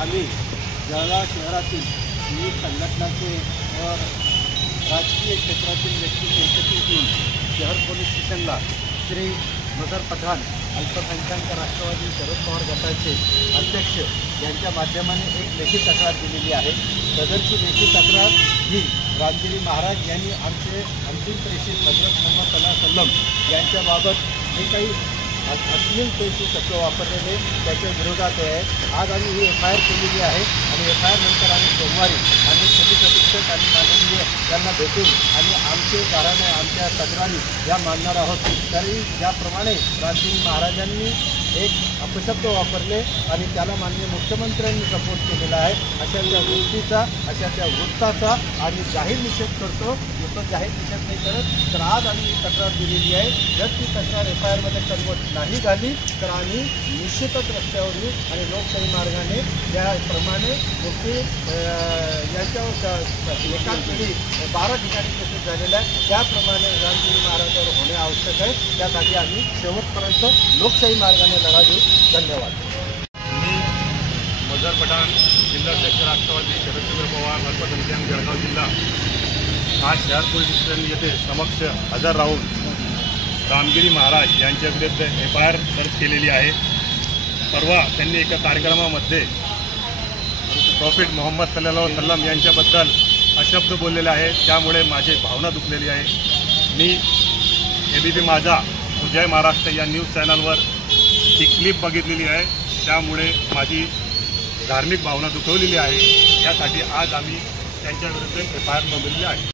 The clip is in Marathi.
आम्ही जळगाव शहरातील विविध संघटनाचे व राजकीय क्षेत्रातील व्यक्तींनी एकत्रित येऊन शहर पोलीस स्टेशनला श्री मजर पठाण अल्पसंख्याक राष्ट्रवादी शरद पवार गटाचे अध्यक्ष यांच्या माध्यमाने एक लेखी तक्रार दिलेली आहे। सदरची लेखी तक्रार ही रामगिरी महाराज यांनी आमचे अंतिम प्रेषित हजरत मोहम्मद सल्लल्लाहु अलैहि वसल्लम यांच्याबाबत जे काही अश्लील पैसे शब्द वापरलेले त्याच्या विरोधात आहे। आज आम्ही ही FIR केलेली आहे आणि FIR नंतर आम्ही सोमवारी आम्ही पोलीस अधीक्षक आणि माननीय यांना भेटून आणि आमचे घराणे आमच्या तक्रारी या मांडणार आहोत। तरी ज्याप्रमाणे रामगिरी महाराजांनी एक अपशब्द वापरले आणि त्याला माननीय मुख्यमंत्र्यांनी सपोर्ट केलेला आहे, अशा त्या गोष्टीचा अशा त्या वृत्ताचा आम्ही जाहीर निषेध करतो। नुसतं जाहीर निषेध नाही करत तर आज आम्ही ही तक्रार दिलेली आहे। जर ती तक्रार FIR मध्ये कन्वर्ट नाही झाली तर आम्ही निश्चितच रस्त्यावर येऊ आणि लोकशाही मार्गाने त्याप्रमाणे मुख्य यांच्यावर एकाच वेळी 12 ठिकाणी केसेस झालेल्या आहे त्याप्रमाणे रामगिरी महाराजांवर होणे आवश्यक आहे। त्यासाठी आम्ही शेवटपर्यंत लोकशाही मार्गाने लढा देऊ। धन्यवाद। मी मजर पठाण जिल्हाध्यक्ष राष्ट्रवादी शरदचंद्र पवार अल्पसंख्याक जळगाव जिल्हा आज शहर पोलीस स्टेशन येथे समक्ष हजर राहून रामगिरी महाराज यांच्या विरुद्ध FIR दर्ज केलेली आहे। परवा त्यांनी एका कार्यक्रमामध्ये प्रॉफिट मोहम्मद सल्लल्लाहु अलैहि वसल्लम यांच्याबद्दल अशब्द बोललेले आहे, त्यामुळे माझी भावना दुखलेली आहे। मी ABP माझा जय महाराष्ट्र या न्यूज चॅनलवर ही क्लिप बघितलेली आहे, त्यामुळे माझी धार्मिक भावना दुखवलेली आहे। यासाठी आज आम्ही त्यांच्याविरुद्ध FIR नोंदवलेली आहे।